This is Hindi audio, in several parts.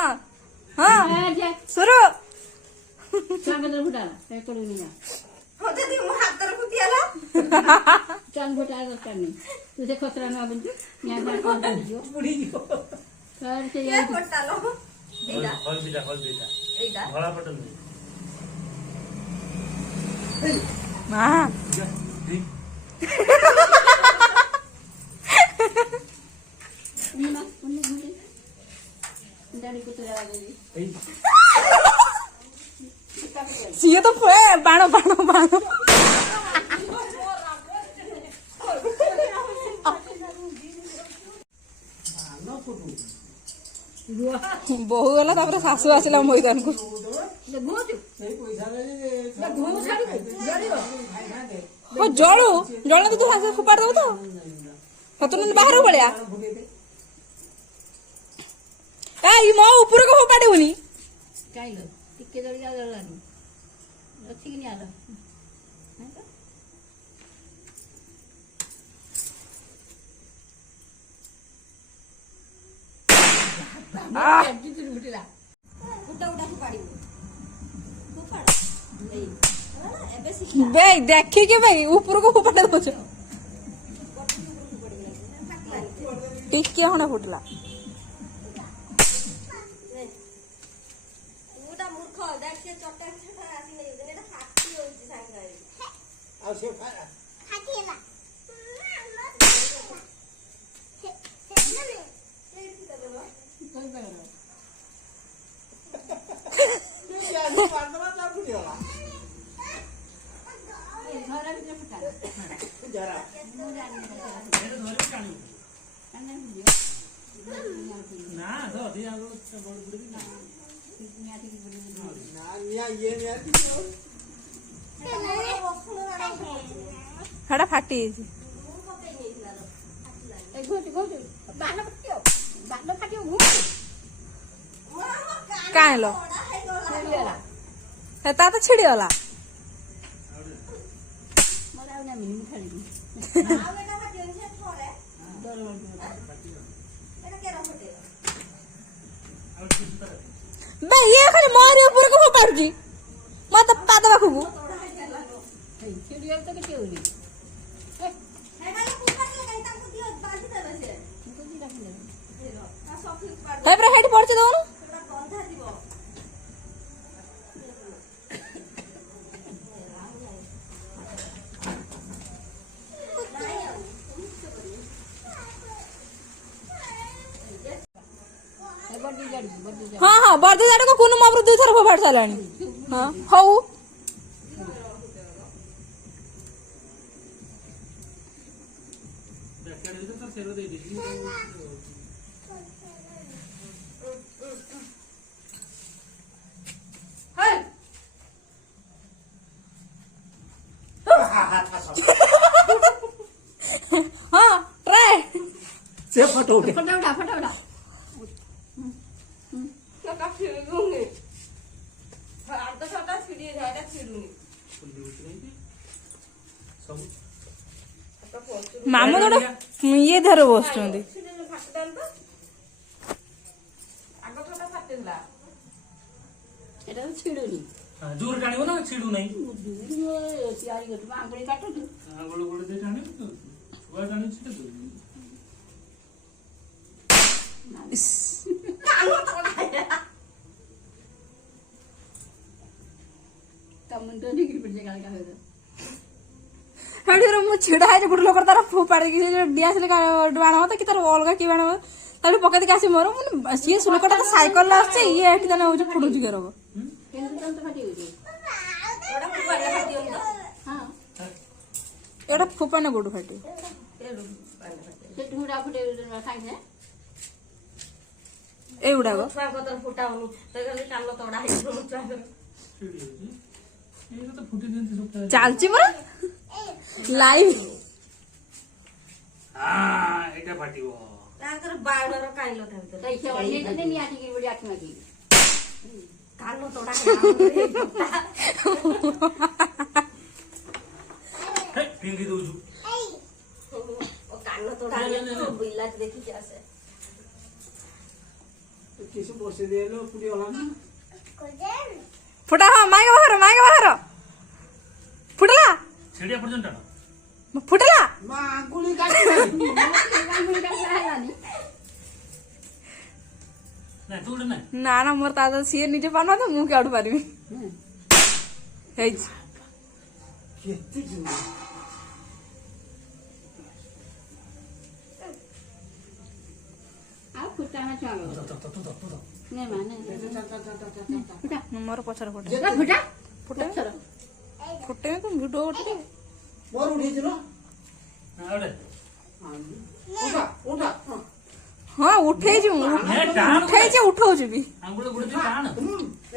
हाँ हाँ शुरू चांद फुटा दरकार नहीं तुझे खतरा ना बन यहाँ पर कौन कर दियो कर से ये फटा लो हल दिटा एटा भला पटल हाँ ना उन्हें घुटे डैडी को तो लगा दे ये तो बाणो बाणो बाणो बहु गला तापर सासू आसिला मैदान को जलू जल तो तू सासू फोपाड़ दबु तो हतुन बाहर पड़िया ए मो ऊपर को फोपाड़िबुनी काई लो टिके जड़ी आ जलानी अच्छी कि नहीं आला बे देखी के भाई ऊपर को फोपाड़ दो टिके होने फुटला हेड़ा फाटी कालो ता तो छिड़ीगला बे ये खाली मोरी ऊपर को फोपाड़ुची मत पाद पाखु हेड पड़ছে दो ना हाँ हाँ बर्दी जाड़ को कुनु माबरू दुई थर फोपाड़ सालानी हाँ हऊ हाँ ट्राई से फटो उठे फटाफट मामू तो ये धर बस जोर टाणिबो ना छिडू नहीं आंगुली काटो आंगुल गोड़ दे टाणी तो छुआ टाणी छिडू मु छिड़ा है गुड लोक तार फोपाड़ की डियास बाण मत कि तार अलग कि बाण तार पकड़ के आसी मोर सी लोकटा तो साइकेल आसे ये एठी तने हो फुडुची गेरब एटा फोपाने गोड फाटी एउडा गो फुटाउनी तो खाली कान तोड़ा है तो फुटी दिंती सब चालची मोर लाइव हां एटा फाटीबो ताकर बाणर काइलो थांतो तैसे ओने ने नियाटी की बड़ी आत्मा की कान तोड़ा है पिंगी दोजू ओ कान तोड़ा बिलात देखि के आसे কিছু বসে দিয়ে এলো পুড়ি গলা না ফুটা ହଁ ମାଇକ ବାହାର ফুটলা ଛେଡ଼ିଆ ପର୍ଯ୍ୟନ୍ତ ଟାଣ ফুটলা ମା ଆଙ୍ଗୁଳି କାଟି ହେଲାନି ନାଇଁ ତୁ ଗୋଟେ ନାଇଁ ନା ନା ମୋର ତା ସିଏ ନିଜେ ପାରୁନଥିବ ମୁଁ କେଉଁଠୁ ପାରିବି ହେଇଛି କେତେ ଜୋର ଆଉ ଫୁଟାଣ ଚାଲ ନେ ମା ନେ ଫୁଟା ମୋର ପଛରେ ଫୁଟେ ଫୁଟା ଫୁଟେ ଫୁଟେ ତ ଭିଡିଓ ଗୋଟେ ମୋର ଉଠେଇଛି ନା ଗୋଟେ ଉଠା ଉଠା ହଁ ଉଠେଇଛି ମୁଁ ଟାଣ ଉଠେଇଛି ଉଠଉଛି ବି ଆଙ୍ଗୁଳି ଗୋଟେ ଦେଇ ଟାଣ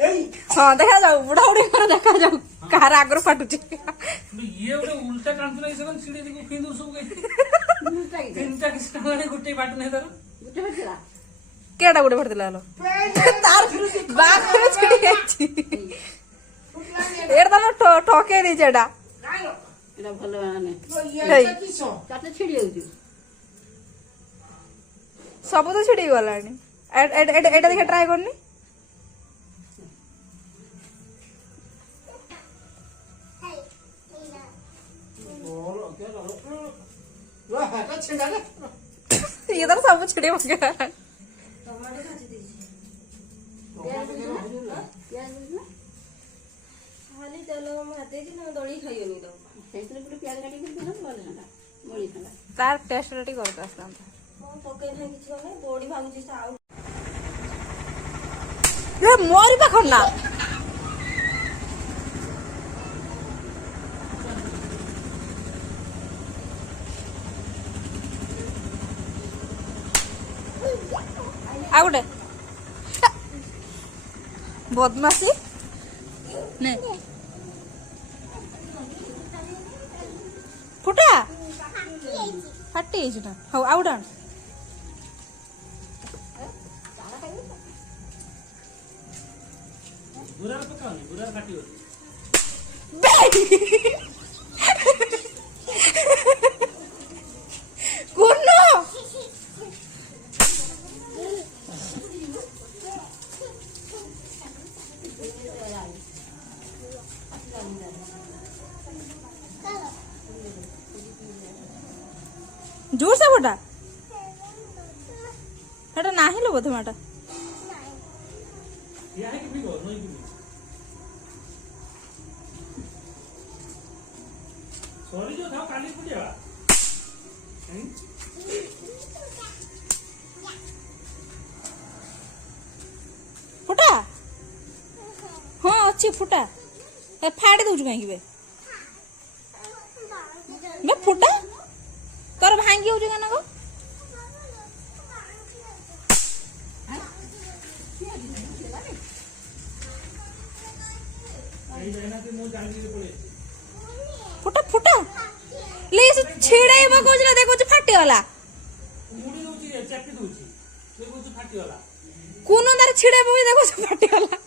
ଏଇ ହଁ ଦେଖାଯାଉ ବୁଢା ବୁଢୀଙ୍କର ଦେଖାଯାଉ କାହାର ଆଗରୁ ଫାଟୁଛି ଇଏ ଗୋଟେ ଉଲ୍ଟା ଟାଣୁଛୁ ନା ସେମାନେ ଛିଡେଇ ଦେଇକି ଫିନ୍ଦୁ ସବୁ ତିନିଟା କିଛି ଟାଣେ ଗୋଟେ ବାଟୁ ନାହିଁ ତାର ଗୋଟେ ଫୁଟିଲା କେଟା ଗୋଟେ ଫାଟିଥିଲା ହେଲ ତାର ବାଘରେ ଛିଡି ଯାଇଛି ଏଇଟା ତମ ଠକେଇ ଦେଇଛି ଏଟା ଏଟା ଭଲ ମାନେ ହେଇ। କିସ କାଟେ ଛିଡି ଯାଉଛି ସବୁ ତ ଛିଡି ଗଲାଣି ଏଟା ଦେଖେ ଟ୍ରାଏ କରନି ବୋଲ କେ 와 ହାତ ଛିଣ୍ଡାଲେ ଇଏ ତାର ସବୁ ଛିଡି ପକେଇଲାଣି ଟମାଟୋ ଭାଜି ଦେଇଛି ପିଆଜ ଖାଲି ତେଲ ଭାତେଇଛି ନା ଦଳି ଖାଇବନି ତ ସେଇଥିରେ ଗୋଟେ ପିଆଜ କାଟିକି ଦେଲେ ଭଲ ହେଲା ବଳି ହେଲା ତାର ଟେଷ୍ଟ ଟିକେ କରିତେ ଆସିଥାନ୍ତା ମୁଁ ପକେଇ ନାହିଁ କିଛି ନାହିଁ ବଡି ଭାବୁଛି ସେ ଆଉ ମୋରି ପାଖର ନା ଆଉ ଗୋଟେ ବଦମାସି ନେ ଫୁଟା ଫାଟି ଯାଇଛି ନା ହଉ ଆଉ ଗୋଟେ ଆଣ ବୁରାରେ ପକାଉନି ବୁରାରେ କାଟିବ কোন জোর সে ফোটা এটা নাহিলো বোধ মাটা ଇଏ ହେଇକି ପିଇବ ନଈକି ପିଇବ ସରିଯିବ ଥାଉ କାଲି ପୁଡ଼ିବା ଫୁଟା ହଁ ଅଛି ଫୁଟା ଫାଡ଼ି ଦଉଛୁ କାହିଁକି ବେ ଫୁଟା ତୋର ଭାଙ୍ଗି ଯାଉଛି କାନ ଗো ମୁଁ ଜାଣିକି ପଳେଇ ଫୁଟା ଫୁଟା ଲେ ଛିଡେଇବ କହୁଛି ନା ଦେଖୁଛି ଫାଟିଗଲା ମୁଡ଼ି ଦଉଛି ଚାପି ଦଉଛି ସେ କହୁଛି ଫାଟିଗଲା কোন তার ছিড়াইব বই দেখুছি ফাটিগলা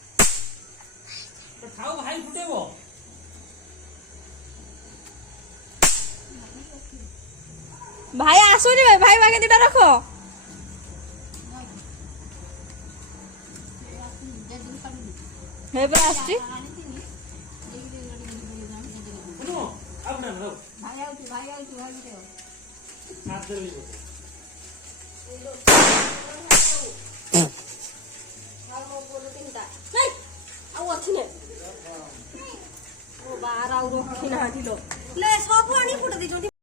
ଥାଉ ଭାଇ ଫୁଟେଇବ ভাই আসুনি ভাই ভাই বাগে দুটা রাখো হেবে আসছি ଶୁଣ ଆଉ ଗୋଟେ ଆଣ, ଭାଇ ଆଉଛୁ ଭାଇ ହାତ ଧରିବ ଆଉ ମୋ ପୁଅର ତିନିଟା ହେଇ, ଆଉ ଅଛି ନା ମୋ ବାର ଆଉ ରଖି ନାହାନ୍ତି ଲୋ ଲେ ସବୁ ଆଣି ଫୁଟେଇ ଦେଇଛନ୍ତି